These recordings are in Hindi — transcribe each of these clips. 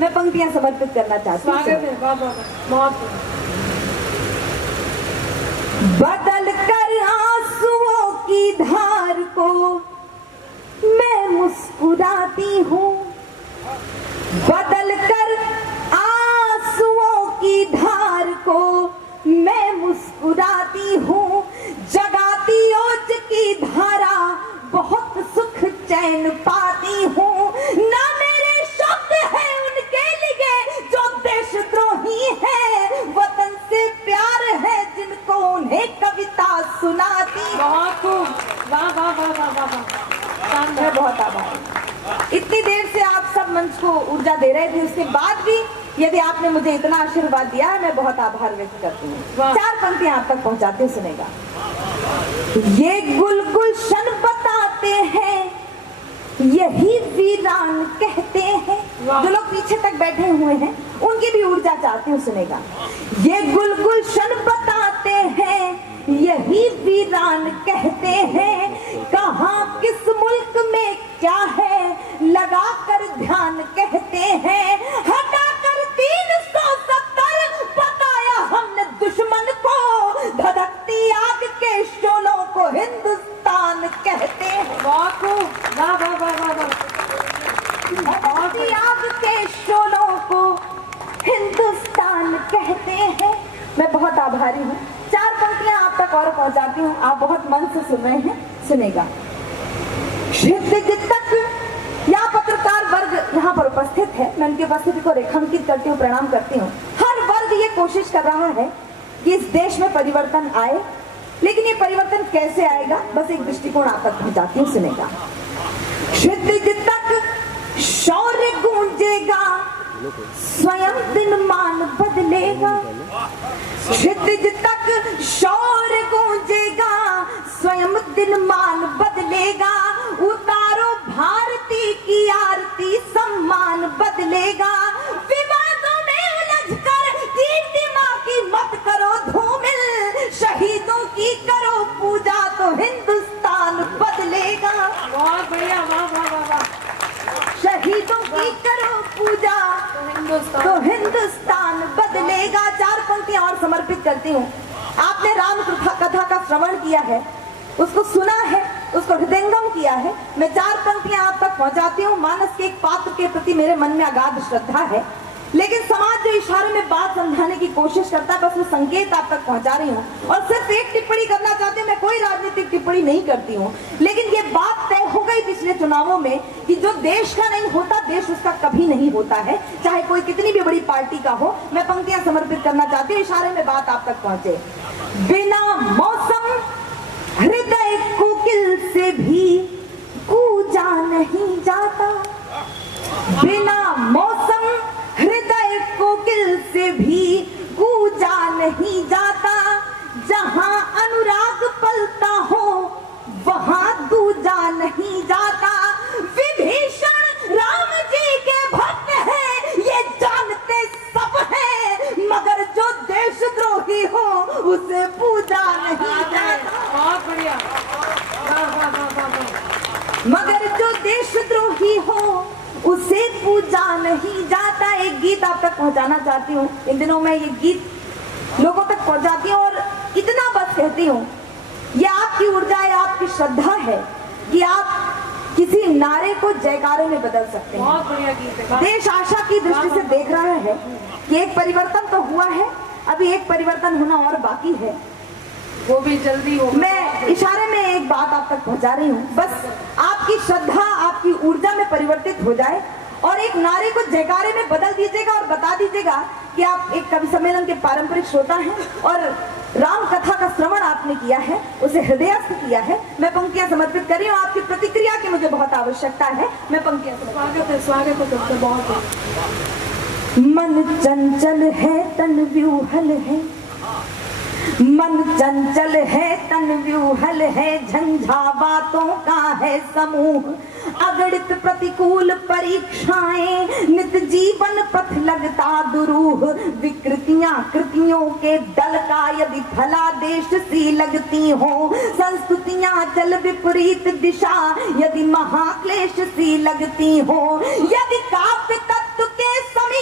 मैं पंक्तियां समर्पित करना चाहती हूँ। बदल कर आंसुओं की धार को मैं मुस्कुराती हूँ, बदल कर आंसुओं की धार को मैं मुस्कुराती हूँ, जगाती ओज की धारा बहुत सुख चैन पाती हूँ। ना मेरे शब्द है उनके लिए जो देशद्रोही है, वतन से प्यार है जिनको उन्हें कविता सुनाती। बहुत खूब, वाह वाह वाह वाह वाह वाह। मैं बहुत आभारी। इतनी देर से आप सब मंच को ऊर्जा दे रहे थे, उसके बाद भी यदि आपने मुझे इतना आशीर्वाद दिया है, मैं बहुत आभार व्यक्त करती हूँ। 4 पंक्तियां आप तक पहुंचाते हैं, सुनेगा। ये गुलगुलशन बताते हैं, यही वीरान कहते हैं। जो लोग पीछे तक बैठे हुए हैं उनकी भी ऊर्जा चाहती हूँ, सुनेगा। ये गुलगुलशन बताते हैं, यही वीरान कहते हैं। कहाँ किस मुल्क में क्या है लगा कर ध्यान कहते हैं। हटा कर 370 बताया हमने दुश्मन को, धधकती आग के शोलों को हिंदुस्तान कहते हैं। वाह खूब, वाह वाह वाह वाह वाह। धधकती आग के शोलों को हिंदुस्तान कहते हैं। मैं बहुत आभारी हूँ। 4 पंक्तियां आप तक और पहुंचाती हूँ, आप बहुत मन से सुन रहे हैं, सुनेगा। क्षितिज तक या पत्रकार वर्ग यहाँ पर उपस्थित है, मैं उनकी उपस्थिति को रेखांकित करती हूँ, प्रणाम करती हूँ। हर वर्ग ये कोशिश कर रहा है कि इस देश में परिवर्तन आए, लेकिन ये परिवर्तन कैसे आएगा, बस एक दृष्टिकोण आप तक पहुंचाती हूँ, सुनेगा। क्षितिज तक शौर्य गूंजेगा, स्वयं दिनमान बदलेगा। क्षितिज तक शौर्य गूंजेगा, स्वयं दिनमान बदलेगा। उतारो भारती की आरती, सम्मान बदलेगा। विवादों में उलझकर कीर्ति मां की मत करो धूमिल, शहीदों की करो पूजा तो हिंदुस्तान बदलेगा। बहुत बढ़िया, वाह वाह वाह वाह। शहीदों की करो पूजा तो हिंदुस्तान बदलेगा। 4 पंक्तियां और समर्पित करती हूँ। आपने राम कथा का श्रवण किया है, उसको सुना है, उसको हृदयंगम किया है। मैं 4 पंक्तियां आप तक पहुंचाती हूँ। मानस के एक पात्र के प्रति मेरे मन में अगाध श्रद्धा है, लेकिन समाज जो इशारे में बात समझाने की कोशिश करता है, बस वो संकेत आप तक पहुंचा रही हूँ। और सिर्फ एक टिप्पणी करना चाहती हूँ, मैं कोई राजनीतिक टिप्पणी नहीं करती हूँ, लेकिन ये बात तय हो गई पिछले चुनावों में कि जो देश का नहीं होता, देश उसका कभी नहीं होता है, चाहे कोई कितनी भी बड़ी पार्टी का हो। मैं पंक्तियां समर्पित करना चाहती हूँ, इशारे में बात आप तक पहुंचे। बिना मौसम हृदय कोकिल से भी कूजा नहीं जाता, बिना मौसम हृदय कोकिल से भी कूजा नहीं जाता। जहां अनुराग पलता हो वहां दूजा नहीं जाता। विभीषण राम जी के भक्त हैं, ये जानते सब हैं, मगर जो देशद्रोही हो उसे पूजा नहीं जाता। बहुत बढ़िया, वाह वाह वाह वाह वाह। मगर जो देशद्रोही हो उसे पूजा नहीं जाता। एक गीत आप तक पहुंचाना चाहती हूँ, इन दिनों मैं ये गीत लोगों तक पहुंचाती हूँ और इतना बस कहती हूँ, ये आपकी ऊर्जा है, आपकी श्रद्धा है कि आप किसी नारे को जयकारे में बदल सकते हैं। बहुत बढ़िया गीत है। देश आशा की दृष्टि से देख रहा है कि एक परिवर्तन तो हुआ है, अभी एक परिवर्तन होना और बाकी है, वो भी जल्दी हो। मैं इशारे में एक बात आप तक पहुंचा रही हूँ, बस आपकी श्रद्धा आपकी ऊर्जा में परिवर्तित हो जाए और एक नारे को जयकारे में बदल दीजिएगा और बता दीजिएगा कि आप एक कवि सम्मेलन के पारंपरिक श्रोता हैं और राम कथा का श्रवण आपने किया है, उसे हृदयस्थ किया है। मैं पंक्तियां समर्पित कर रही हूँ, आपकी प्रतिक्रिया की मुझे बहुत आवश्यकता है। मैं पंक्तियां स्वागत है, स्वागत है डॉक्टर, बहुत। मन चंचल है तन व्यूहल है, मन चंचल है तन व्यूहल है, झंझावातों का है समूह। अगणित प्रतिकूल परीक्षाएं नित जीवन पथ लगता दुरूह। विकृतियां कृतियों के दल का यदि फला देश सी लगती हो, संस्कृतियां चल विपरीत दिशा यदि महाक्लेश सी लगती हो। यदि काव्य तत्व के समीप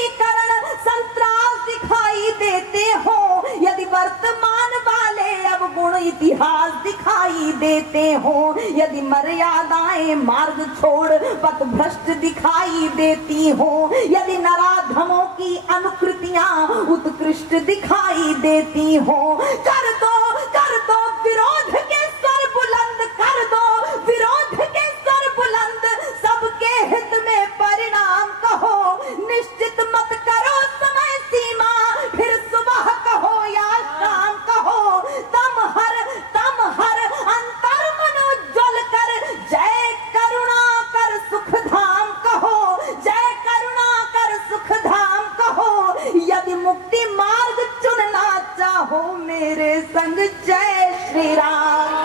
देते हो, यदि मर्यादाएं मार्ग छोड़ पथ भ्रष्ट दिखाई देती हो, यदि नराधमों की अनुकृतियां उत्कृष्ट दिखाई देती हो, कर दो विरोध के स्वर बुलंद, कर दो विरोध के स्वर बुलंद, सबके हित में परिणाम कहो, निश्चित मत करो समय सीमा, फिर सुबह कहो या शाम कहो, तम हर अंतर मनोज्वल कर, जय करुणा कर सुख धाम कहो, जय करुणा कर सुख धाम कहो, यदि मुक्ति मार्ग चुनना चाहो मेरे संग, जय श्री राम।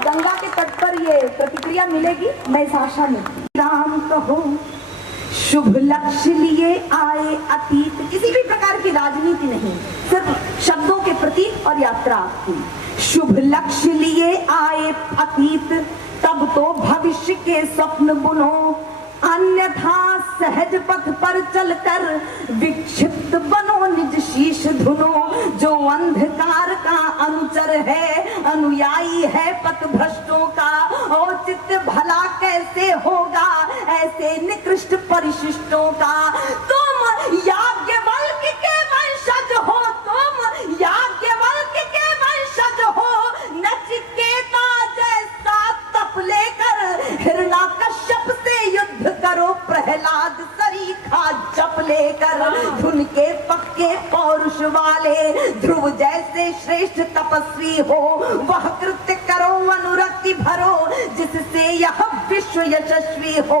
गंगा के तट पर ये प्रतिक्रिया मिलेगी, मैं इस आशा में। राम कहो शुभ लक्ष्य लिए आए अतीत, किसी भी प्रकार की राजनीति नहीं, सिर्फ शब्दों के प्रतीक और यात्रा आपकी। शुभ लक्ष्य लिए आए अतीत, तब तो भविष्य के स्वप्न बुनो, अन्यथा सहज पथ पर चलकर विक्षिप्त बनो, निज शीश धुनो, जो अंधकार का अनुचर है, अनुयायी है पथ भ्रष्टों का, औचित्य भला कैसे होगा ऐसे निकृष्ट परिशिष्टों का। तुम याज्ञवल्क्य के वंशज हो, तुम याज्ञवल्क्य के वंशज हो, नचिकेता जैसा तप लेकर हिरण्याकश्यप से युद्ध करो, प्रहलाद सरीखा जप लेकर, धुन के पक्के पौरुष वाले ध्रुव जैसे श्रेष्ठ तपस्वी हो, वह कृत्य करो अनुरक्ति भरो, जिससे यह विश्व यशस्वी हो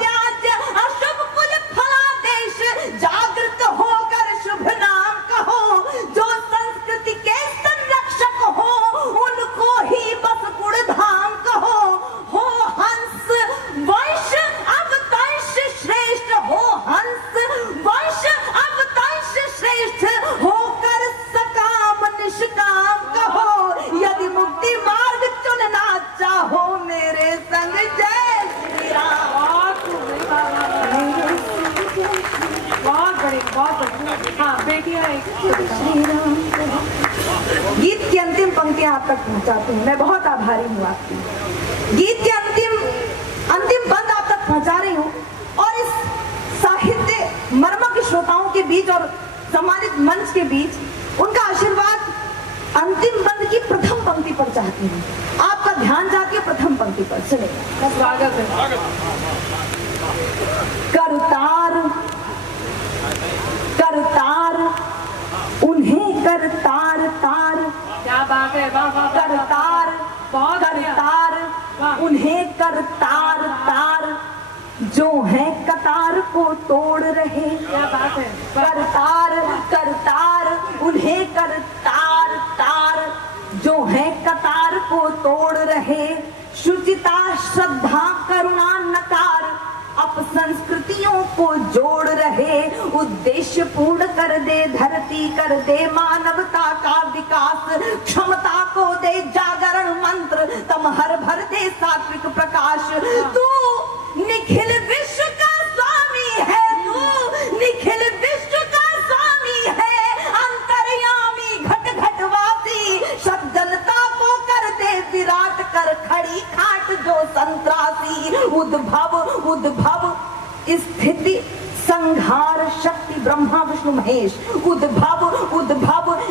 त्याज्य अशुभ कुल फलादेश, जागृत होकर शुभ नाम कहो, जो संस्कृति के संरक्षक हो उनको ही बस गुणधाम कहो, हो हंस वंश अवतंश श्रेष्ठ, हो हंस वंश अवतंश श्रेष्ठ, होकर सकाम निष्काम कहो, यदि मुक्ति मार्ग चुनना चाहो मेरे संग, जय श्री राम। हाँ बेटिया गीत की अंतिम पंक्तियां आप तक पहुंचाती हूँ, मैं बहुत आभारी हूँ आपकी। गीत के अंतिम बंद आप तक पहुंचा रही हूँ, और इस साहित्य मर्मज्ञ श्रोताओं के बीच और सम्मानित मंच के बीच उनका आशीर्वाद अंतिम बंद की प्रथम पंक्ति पर चाहती हूँ। आपका ध्यान जाके प्रथम पंक्ति पर सुनेगा। स्वागत है। करतार उन्हें करतार तार, क्या बात है, वाह वाह, करतार बहुत करतार उन्हें करतार तार, जो है कतार को तोड़ रहे, क्या बात है, करतार उन्हें करतार तार, जो है कतार को तोड़ रहे, शुचिता श्रद्धा करुणा नकार, अपसंस्कृतियों को जोड़ रहे, उद्देश्य पूर्ण कर दे धरती, कर दे मानवता का विकास, क्षमता को दे जागरण मंत्र, तम हर भर दे सात्विक प्रकाश। तू निखिल विश्व का स्वामी है, तू निखिल विश्व का स्वामी है, अंतर्यामी घट घटवासी, सब जनता को कर दे विराट, कर खड़ी खाट जो संत्रासी, उद्भव स्थिति संहार शक्ति ब्रह्मा विष्णु महेश, उद्भव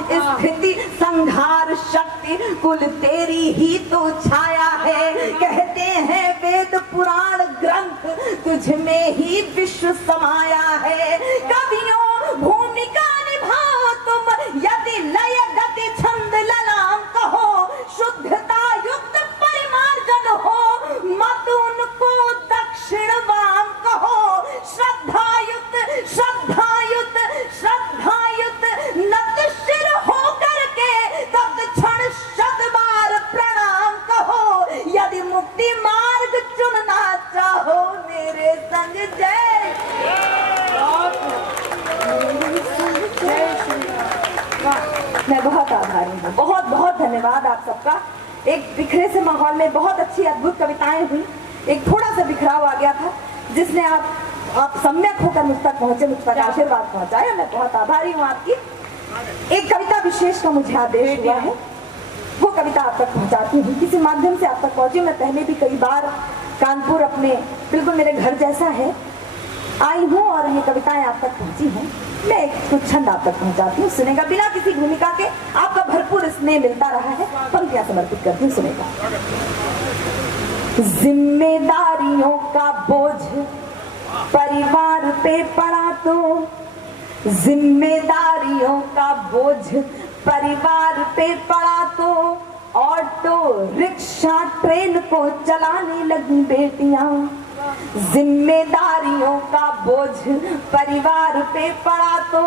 स्थिति संहार शक्ति, कुल तेरी ही तो छाया है, कहते हैं वेद पुराण ग्रंथ, तुझ में ही विश्व समाया है। कवियों भूमिका निभाओ तुम, यदि लय गति छंद ललाम कहो, शुद्धता युक्त परिमार्जन हो, मत उनको दक्षिण वाम कहो, श्रद्धायुक्त नत सिर हो करके तत्क्षण शतबार प्रणाम कहो, यदि मुक्ति मार्ग चुनना चाहो मेरे संग, जय मैं बहुत आभारी हूँ। बहुत बहुत धन्यवाद आप सबका। एक बिखरे से माहौल में बहुत अच्छी अद्भुत कविताएं हुई, एक थोड़ा सा बिखराव आ गया था जिसने आप सम्यक होकर मुझ तक पहुंचे, मुझ तक आशीर्वाद पहुंचाया। मैं बहुत आभारी हूँ आपकी। एक कविता विशेष का मुझे आदेश हुआ है, वो कविता आप तक पहुंचाती हूँ। किसी माध्यम से आप तक पहुंची। मैं पहले भी कई बार कानपुर अपने बिल्कुल मेरे घर जैसा है आई हूँ और ये कविताएं आप तक पहुंची हैं। मैं कुछ छंद आप तक पहुंचाती हूँ, सुनेगा। बिना किसी भूमिका के आपका भरपूर स्नेह मिलता रहा है। पंक्तियां समर्पित करती हूँ, सुनेगा। जिम्मेदारियों का बोझ परिवार पे पड़ा तो, जिम्मेदारियों का बोझ परिवार पे पड़ा तो, ऑटो रिक्शा ट्रेन को चलाने लगी बेटियां। जिम्मेदारियों का बोझ परिवार पे पड़ा तो,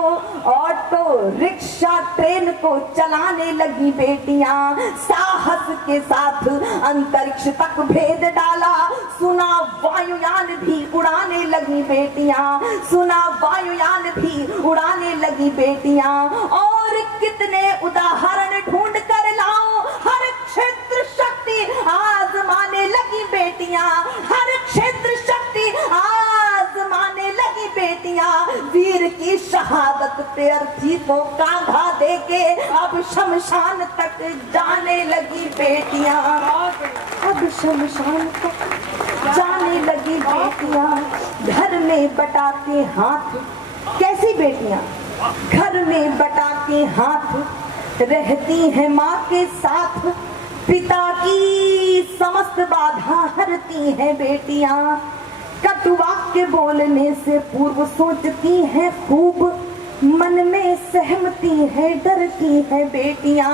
ऑटो रिक्शा ट्रेन को चलाने लगी बेटियां। साहस के साथ अंतरिक्ष तक भेद डाला, सुना वायुयान भी उड़ाने लगी बेटियां। सुना वायुयान भी उड़ाने लगी बेटियां। और कितने उदाहरण ढूंढ कर लाऊं, हर क्षेत्र शक्ति आजमाने लगी बेटियां। हर क्षेत्र शक्ति आजमाने लगी बेटियां। वीर की शहादत पे अर्थी को कांधा देके अब शमशान तक जाने लगी बेटियां। अब शमशान तक जाने लगी बेटियां। घर में बटा के हाथ, कैसी बेटियां घर में बटा के हाथ रहती हैं माँ के साथ। पिता की समस्त बाधा हरती हैं बेटियां। कटु वाक्य बोलने से पूर्व सोचती हैं खूब, मन में सहमती है डरती है बेटियां।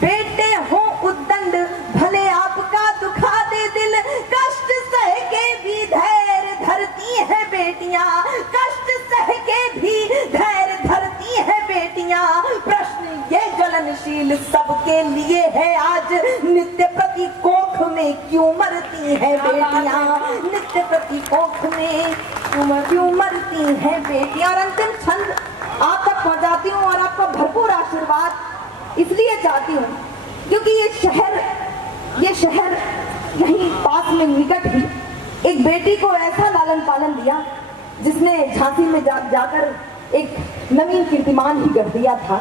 बेटे हो उद्दंड भले आपका दुखा दे दिल, कष्ट सह के भी धैर्य धरती है बेटियां। कष्ट सह के भी धैर्य धरती है बेटियां। प्रश्न ये ज्वलनशील सबके लिए है आज, नित्य प्रति कोख में क्यों मरती है बेटियां। नित्य प्रति कोख में क्यों मरती है बेटियां। और अंतिम छंद आप तक पहुंचाती हूँ और आपका भरपूर आशीर्वाद इसलिए चाहती हूँ क्योंकि ये शहर यहीं पास में निकट ही एक बेटी को ऐसा लालन पालन दिया जिसने झांसी में जाकर एक नवीन कीर्तिमान ही गढ़ दिया था।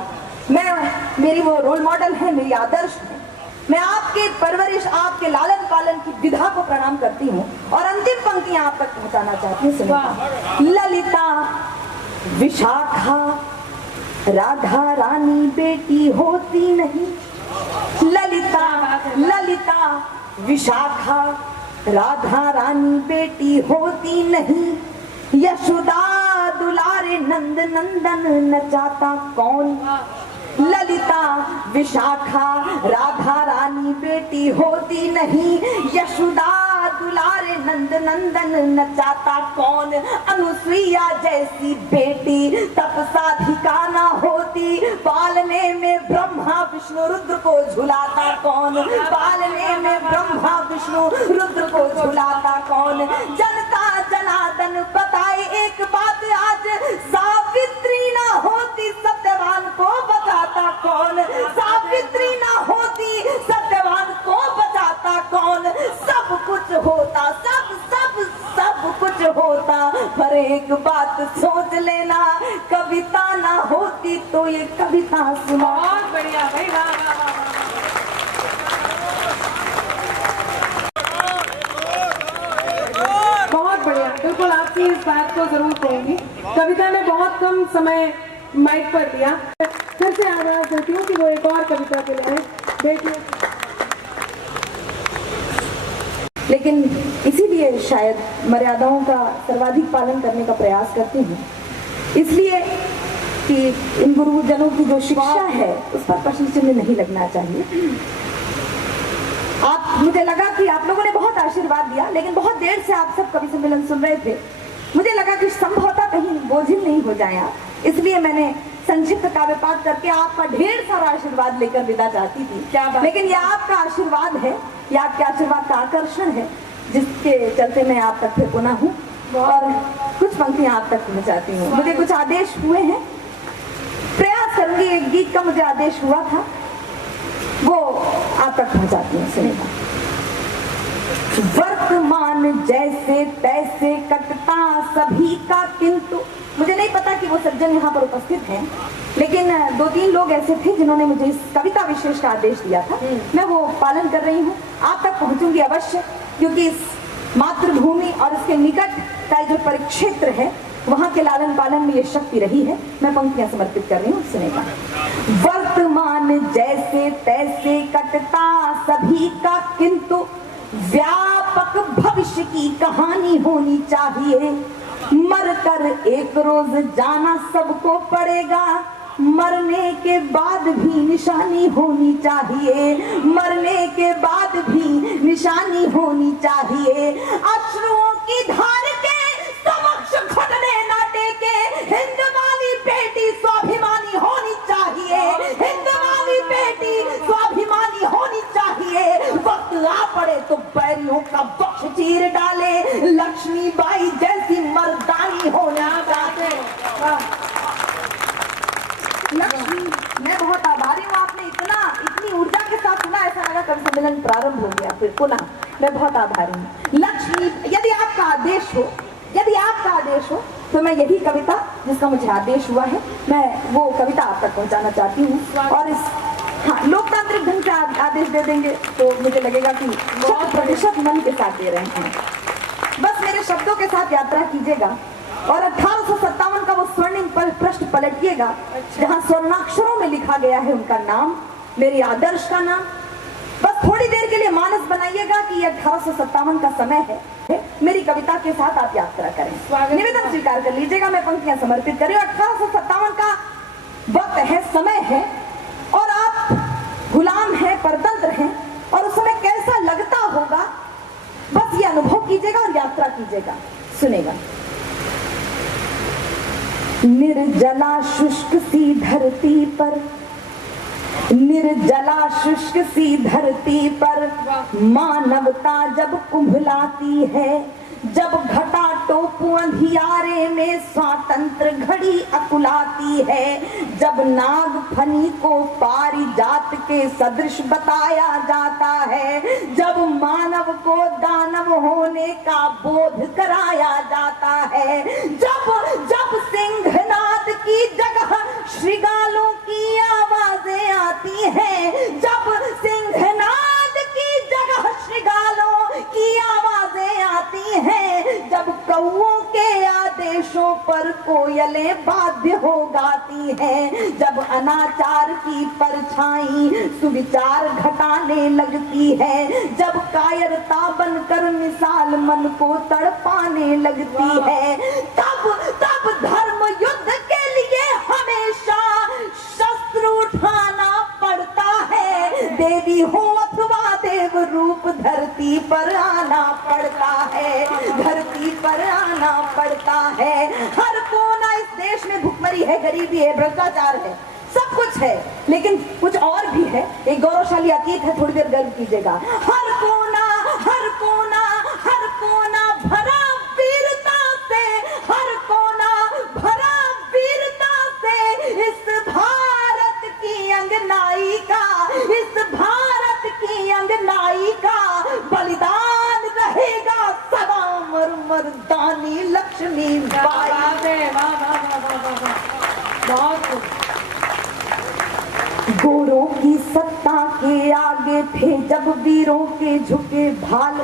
मेरी वो रोल मॉडल है, मेरी आदर्श है। मैं आपके परवरिश, आपके लालन पालन की विधा को प्रणाम करती हूँ और अंतिम पंक्तियां आप तक पहुंचाना चाहती हूँ, सुनिए। ललिता विशाखा राधा रानी बेटी होती नहीं। ललिता विशाखा राधा रानी बेटी होती नहीं। यशोदा दुलारे नंद नंदन नचाता कौन। ललिता विशाखा राधा रानी बेटी होती नहीं। यशोदा दुलारे नंद नंदन नचाता कौन। अनुसुईया जैसी बेटी तपसाधिका ना होती। पालने में ब्रह्मा विष्णु रुद्र को झुलाता कौन। पालने में ब्रह्मा विष्णु रुद्र को झुलाता कौन। जनता जनार्दन बताए एक बात आज, सावित्री ना होती सत्यवान को बचाता कौन। सावित्री ना होती सत्यवान को बचाता कौन। सब कुछ होता, सब कुछ होता, पर एक बात सोच लेना, कविता ना होती तो ये कविता सुना। बहुत बढ़िया भाई, वाह वाह वाह। बहुत बढ़िया, बिल्कुल आपकी इस बात को जरूर कहूंगी। कविता ने बहुत कम समय माइक पर दिया। फिर से आवाज देती हूँ कि वो एक और कविता के लिए देखिए। लेकिन इसीलिए शायद मर्यादाओं का सर्वाधिक पालन करने का प्रयास करती हूँ, इसलिए कि इन गुरुजनों की जो शिक्षा है उस पर प्रश्न चिन्ह नहीं लगना चाहिए। मुझे लगा कि आप लोगों ने बहुत आशीर्वाद दिया, लेकिन बहुत देर से आप सब कवि सम्मेलन सुन रहे थे। मुझे लगा कि संभवतः कहीं बोझिल नहीं हो जाए आप, इसलिए मैंने संक्षिप्त काव्य पाठ करके आपका ढेर सारा आशीर्वाद लेकर विदा चाहती थी। लेकिन ये आपका आशीर्वाद है, ये आपके आशीर्वाद का आकर्षण है, जिसके चलते मैं आप तक फिर पुनः हूँ और कुछ पंक्तियां आप तक पहुँचाती हूँ। मुझे कुछ आदेश हुए हैं, प्रयास करूंगी। एक गीत का मुझे आदेश हुआ था, वो आप तक पहुँचाती हूँ, सुनेगा। वर्तमान जैसे तैसे कटता सभी का, किंतु मुझे नहीं पता कि वो सज्जन यहाँ पर उपस्थित हैं, लेकिन 2-3 लोग ऐसे थे जिन्होंने मुझे इस कविता विशेष का आदेश दिया था। मैं वो पालन कर रही हूँ। आप तक पहुँचूंगी अवश्य, क्योंकि इस मातृभूमि और इसके निकट का जो परिक्षेत्र है वहाँ के लालन पालन में ये शक्ति रही है। मैं पंक्तियां समर्पित कर रही हूँ, सुनेगा। वर्तमान जैसे तैसे कटता सभी का, किंतु व्यापक भविष्य की कहानी होनी चाहिए। मरकर एक रोज जाना सबको पड़ेगा, मरने के बाद भी निशानी होनी चाहिए। मरने के बाद भी निशानी होनी चाहिए। अश्रुओं की धार के समक्ष घुटने न टेके, हिंद वाली बेटी स्वाभिमानी होनी चाहिए। हिंद वाली बेटी स्वाभिमानी होनी चाहिए। वक्त आ पड़े तो बैरियों का बख्श चीर डाले, लक्ष्मीबाई जैसी मर्दानी होना चाहिए। लक्ष्मी, मैं बहुत आभारी हूँ, आपने इतनी ऊर्जा के साथ सुना, ऐसा लगा कवि सम्मेलन प्रारंभ हो गया फिर पुनः। मैं बहुत आभारी हूँ। लक्ष्मी, यदि आपका आदेश हो तो मैं यही कविता जिसका मुझे आदेश हुआ है, मैं वो कविता आप तक पहुँचाना चाहती हूँ। और हाँ, लोकतांत्रिक ढंग से आदेश दे देंगे तो मुझे लगेगा कि 100% मन के साथ दे रहे हैं। बस मेरे शब्दों के साथ यात्रा कीजिएगा और 1857 का वो स्वर्णिम पृष्ठ पलटिएगा, जहाँ स्वर्णाक्षरों में लिखा गया है उनका नाम, मेरी आदर्श का नाम। बस थोड़ी देर के लिए मानस बनाइएगा कि ये 1857 का समय है, मेरी कविता के साथ आप यात्रा करें। निवेदन स्वीकार कर लीजिएगा, मैं पंक्तियां समर्पित कर रही हूँ। 1857 का वक्त है, समय है, और आप गुलाम हैं, परतंत्र हैं, और उस समय कैसा लगता होगा बस ये अनुभव कीजिएगा और यात्रा कीजिएगा। सुनेगा। निर्जला शुष्क सी धरती पर, निर्जला शुष्क सी धरती पर मानवता जब कुंभलाती है, जब घटा टोपू अंधियारे में स्वातंत्र घड़ी अकुलाती है, जब नाग फनी को पारिजात के सदृश बताया जाता है, जब मानव को दानव होने का बोध कराया जाता है, जब सिंहनाद की जगह श्रृगालों की आवाजें आती हैं, जब सिंहनाद की जगह श्रृगालों की आवाजें आती हैं, जब कौओं के आदेशों पर कोयलें बाध्य हो गाती हैं, जब अनाचार की परछाई सुविचार घटाने लगती है, जब कायरता बनकर मिसाल मन को तड़पाने लगती है, तब धर्म युद्ध के लिए हमेशा शस्त्र उठाना पड़ता है। देवी हो अथवा देव रूप धरती पर आना पड़ता है, धरती पर आना पड़ता है। हर कोना इस देश में भुखमरी है, गरीबी है, भ्रष्टाचार है, सब कुछ है, लेकिन कुछ और भी है, एक गौरवशाली अतीत है, थोड़ी देर गर्व कीजिएगा। हर कोना भरा वीरता से, हर कोना भरा वीरता से, इस भारत की अंगनाई का, इस भारत की अंगनाई का बलिदान रहेगा सदा मर्दानी लक्ष्मी बाई। गोरों की सत्ता के आगे थे जब वीरों के झुके भाल,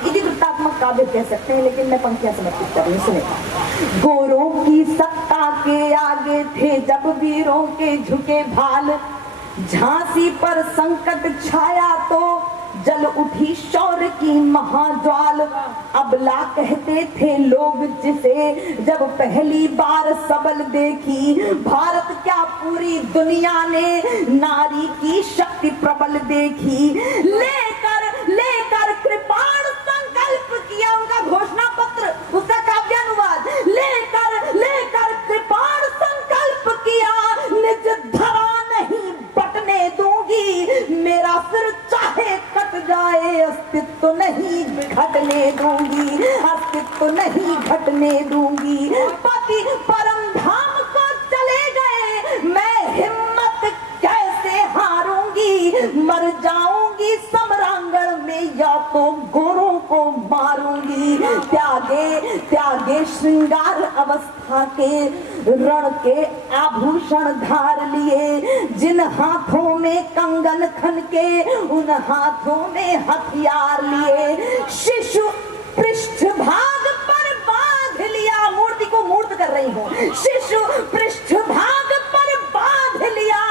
इसी वृत्तात्मक काव्य कह सकते हैं, लेकिन मैं पंक्तियां समर्पित कर रही हूँ, सुने। गोरों की सत्ता के आगे थे जब वीरों के झुके भाल, झांसी पर संकट छाया तो जल उठी शौर्य की महाज्वाल। अबला कहते थे लोग जिसे जब पहली बार सबल देखी, भारत क्या पूरी दुनिया ने नारी की शक्ति प्रबल देखी। लेकर कृपाण संकल्प किया, उनका घोषणा पत्र, उसका काव्यानुवाद, लेकर कृपाण संकल्प किया, निज धरा नहीं बटने दूंगी, मेरा सिर चाहे कट जाए अस्तित्व नहीं घटने दूंगी, अस्तित्व नहीं घटने दूंगी। पति परम धाम को चले गए, मैं हिम्मत कैसे हारूंगी, मर जाऊंगी समरांगण में या तो गोरों को मारूंगी। त्यागे त्यागे श्रृंगार अवस्था के, रण के आभूषण धार लिए, जिन हाथों में कंगन खन के उन हाथों में हथियार लिए, शिशु पृष्ठभाग पर बांध लिया, मूर्ति को मूर्त कर रही हूँ, शिशु पृष्ठभाग पर बांध लिया,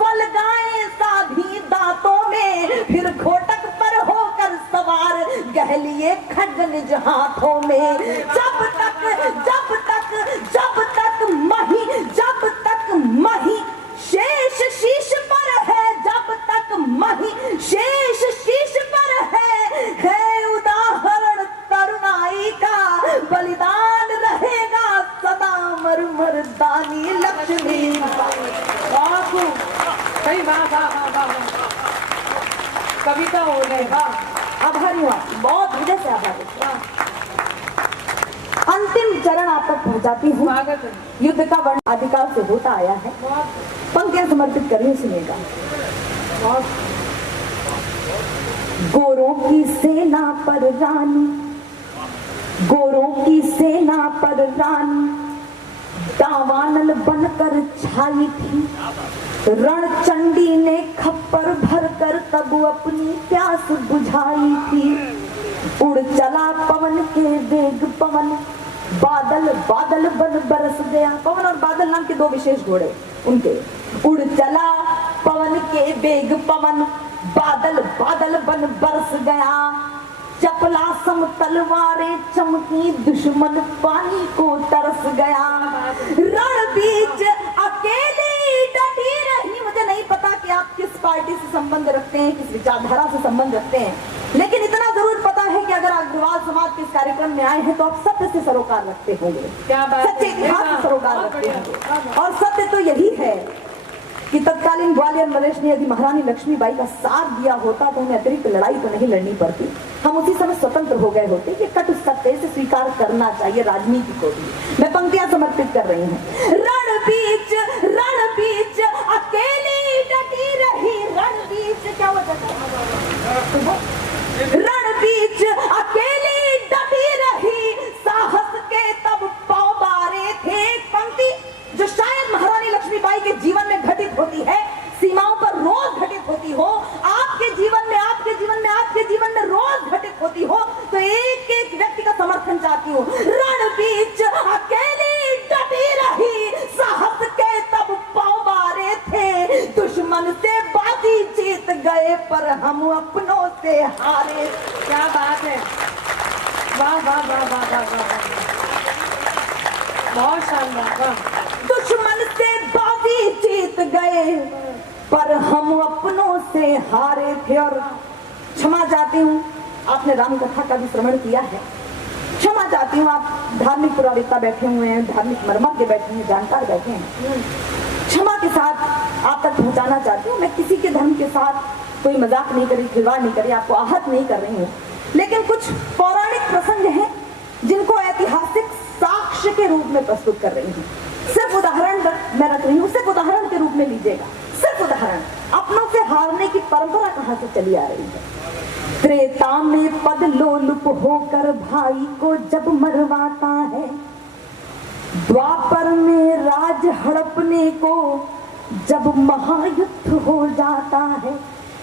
बलगाएं साधी दांतों में, फिर घोटक पर होकर सवार, गह लिए खड्ग निज हाथों में, जब तक मही शेष शीश पर है, जब तक मही शेष शीश पर है उदाहरण तरुणाई का, बलिदान रहेगा सदा मरमर दानी लक्ष्मी बाई। सही, वाह वाह वाह वाह, कविता हो गई, वाह, आभारी हूँ आपकी, बहुत हृदय से आभारी हूँ। अंतिम चरण आप तक पहुँचाती हूँ। स्वागत है। युद्ध का वर्ण आदिकाल से होता आया है, पंक्तियां समर्पित कर रही हूँ, सुनिएगा। गोरों की सेना पर रानी, गोरों की सेना पर रानी, दावानल बनकर छाई थी, रण चंडी ने खप्पर भरकर तब अपनी प्यास बुझाई थी, उड़ चला पवन के वेग पवन, बादल बादल बन बरस गया, पवन और बादल नाम के दो विशेष घोड़े उनके, उड़ चला पवन के वेग पवन, बादल बादल बन बरस गया, चपला सम तलवारें चमकी, दुश्मन पानी को तरस गया, रण बीच अकेली डटी रही। मुझे नहीं पता कि आप किस पार्टी से संबंध रखते हैं, किस विचारधारा से संबंध रखते हैं, लेकिन इतना जरूर पता है कि अगर अग्रवाल समाज के इस कार्यक्रम में आए हैं तो आप सत्य से सरोकार रखते होंगे, क्या बात, सच्चे इतिहास से सरोकार रखते होंगे। और सत्य तो यही है कि तत्कालीन ग्वालियर नरेश ने यदि महारानी लक्ष्मीबाई का साथ दिया होता तो उन्हें अतिरिक्त लड़ाई तो नहीं लड़नी पड़ती, हम उसी समय स्वतंत्र हो गए होते। ये कटु सत्य से स्वीकार करना चाहिए राजनीति को भी। मैं पंक्तियां समर्पित कर रही हूँ। रण बीच अकेली डटी रही, रण बीच क्या होता है, रण बीच अकेली डटी रही, साहस के तब पांव बारे थे। पंक्ति जो शायद महारानी लक्ष्मीबाई के जीवन में घटित होती है, सीमाओं पर रोज घटित होती हो, आपके जीवन में रोज घटित होती हो, तो एक एक व्यक्ति का समर्थन चाहती हूँ। रण बीच अकेली डटी रही, साहस के तब पांव बारे थे, दुश्मन से बाजी जीत गए पर हम अपनों से हारे। क्या बात है, वाह वाह वाह वाह वाह वाह, बहुत शानदार, वाह। दुश्मन से बाजी जीत गए पर हम अपनों से हारे थे। और क्षमा चाहती हूँ, आपने राम कथा का भी श्रवण किया है, क्षमा चाहती हूँ, आप धार्मिक पुरोहिता बैठे हुए हैं, धार्मिक मर्मज्ञ बैठे हैं, जानकार बैठे हैं, क्षमा के साथ आप तक पहुँचाना चाहती हूँ। मैं किसी के धर्म के साथ कोई मजाक नहीं करी, खिलवाड़ नहीं करी, आपको आहत नहीं कर रही हूँ, लेकिन कुछ पौराणिक प्रसंग हैं जिनको ऐतिहासिक साक्ष्य के रूप में प्रस्तुत कर रही हूँ। सिर्फ उदाहरण मैं रख रही हूँ, सिर्फ उदाहरण के रूप में लीजिएगा, सिर्फ उदाहरण। अपनों से हारने की परंपरा कहाँ से चली आ रही है। त्रेता में पद लोलुप होकर भाई को जब मरवाता है, द्वापर में राज हड़पने को जब महायुद्ध हो जाता है।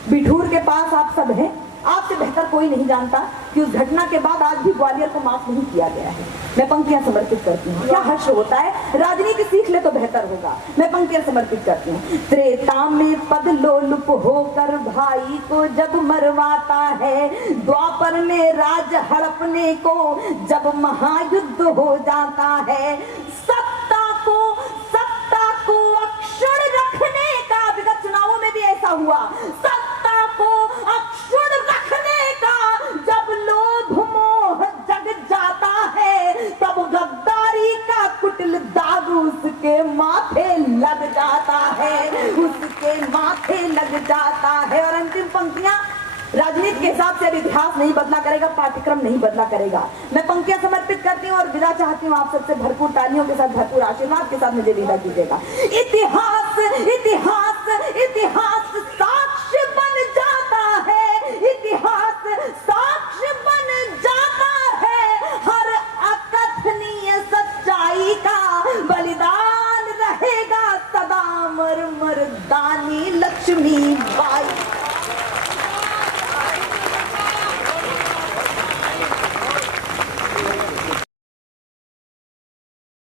बिठूर के पास आप सब हैं, आपसे बेहतर कोई नहीं जानता कि उस घटना के बाद आज भी ग्वालियर को माफ नहीं किया गया है। मैं पंक्तियां समर्पित करती हूँ। क्या हर्ष होता है, राजनीति सीख ले तो बेहतर होगा। मैं पंक्तियां समर्पित करती हूँ। त्रेता में पद लोलुप होकर भाई को जब मरवाता है, द्वापर में राज हड़पने को जब महायुद्ध हो जाता है। सत्ता को अक्षुण्ण रखने का, विगत चुनावों में भी ऐसा हुआ, सत्ता को अक्षुण्ण रखने का जब लोभ मोह जग जाता है, तब गद्दारी का कुटिल दाग उसके माथे लग जाता है, उसके माथे लग जाता है। और अंतिम पंक्तियां, राजनीति के हिसाब से अब इतिहास नहीं बदला करेगा, पाठ्यक्रम नहीं बदला करेगा। मैं पंक्तियां समर्पित करती हूँ और विदा चाहती हूँ आप सबसे भरपूर तालियों के साथ, भरपूर आशीर्वाद के साथ मुझे विदा कीजिएगा। इतिहास इतिहास इतिहास साक्ष्य बन जाता है, इतिहास साक्ष्य बन जाता है, हर अकद बलिदान रहेगा सदा मर मर्दानी लक्ष्मी बाई।